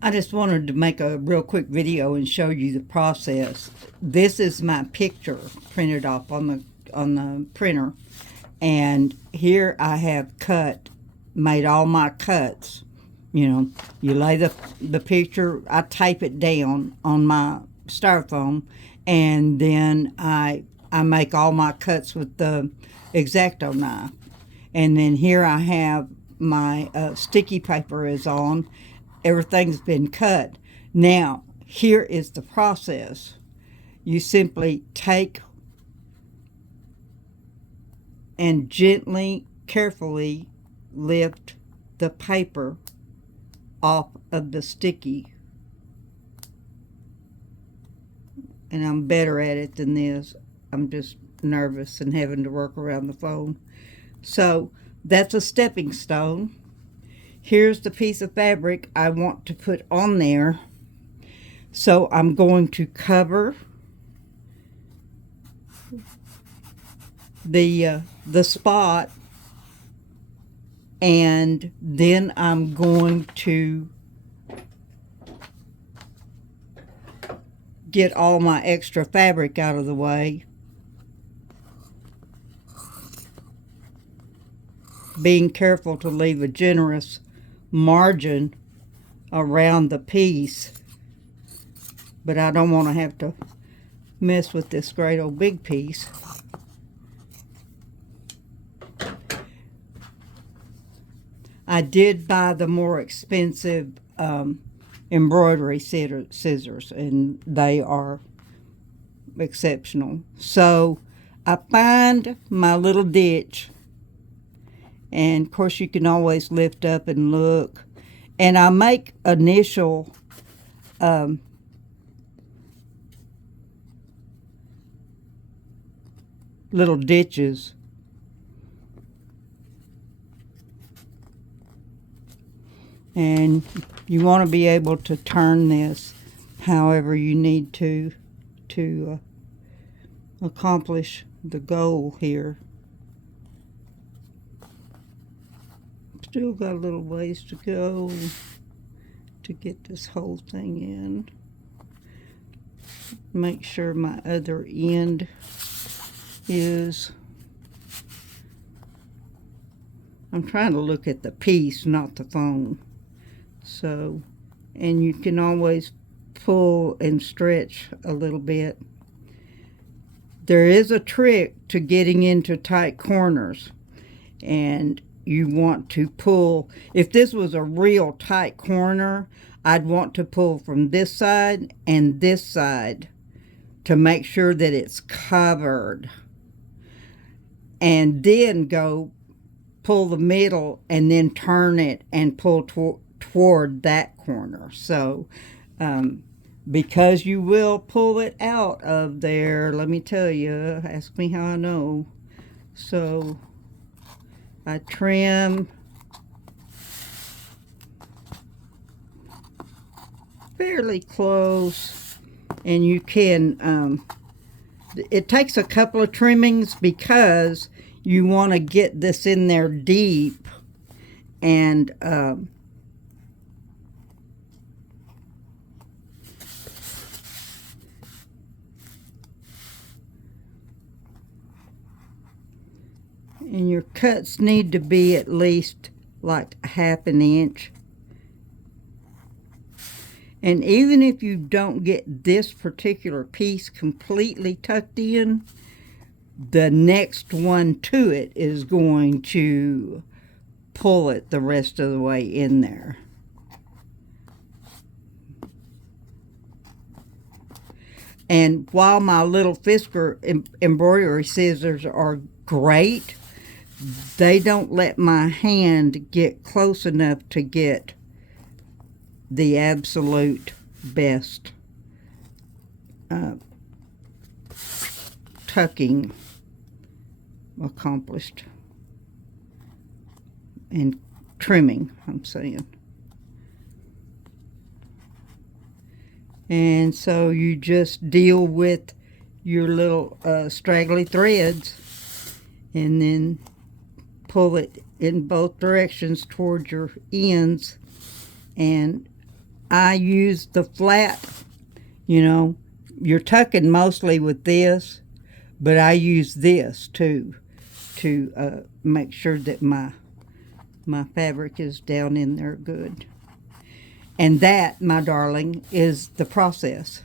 I just wanted to make a real quick video and show you the process. This is my picture printed off on the printer, and here I have made all my cuts. You know, you lay the picture, I tape it down on my styrofoam, and then I make all my cuts with the X-Acto knife. And then here I have my sticky paper is on. Everything's been cut. Now, here is the process. You simply take and gently, carefully lift the paper off of the sticky. And I'm better at it than this. I'm just nervous and having to work around the phone. So that's a stepping stone. Here's the piece of fabric I want to put on there. So I'm going to cover the spot, and then I'm going to get all my extra fabric out of the way, being careful to leave a generous margin around the piece, but I don't want to have to mess with this great old big piece. I did buy the more expensive embroidery scissors, and they are exceptional. So I find my little ditch, and of course you can always lift up and look, and I make initial little ditches. And you want to be able to turn this however you need to accomplish the goal here. Still got a little ways to go to get this whole thing in. Make sure my other end is... I'm trying to look at the piece, not the phone. So, and you can always pull and stretch a little bit. There is a trick to getting into tight corners, and you want to pull. If this was a real tight corner, I'd want to pull from this side and this side to make sure that it's covered, and then go pull the middle and then turn it and pull toward that corner. So because you will pull it out of there, let me tell you, ask me how I know. So I trim fairly close, and you can it takes a couple of trimmings because you want to get this in there deep, and your cuts need to be at least like ½ an inch. And even if you don't get this particular piece completely tucked in, the next one to it is going to pull it the rest of the way in there. And while my little Fisker embroidery scissors are great, they don't let my hand get close enough to get the absolute best tucking accomplished, and trimming, I'm saying. And so you just deal with your little straggly threads, and then pull it in both directions towards your ends, and I use the flat, you know, you're tucking mostly with this, but I use this too to make sure that my fabric is down in there good. And that, my darling, is the process.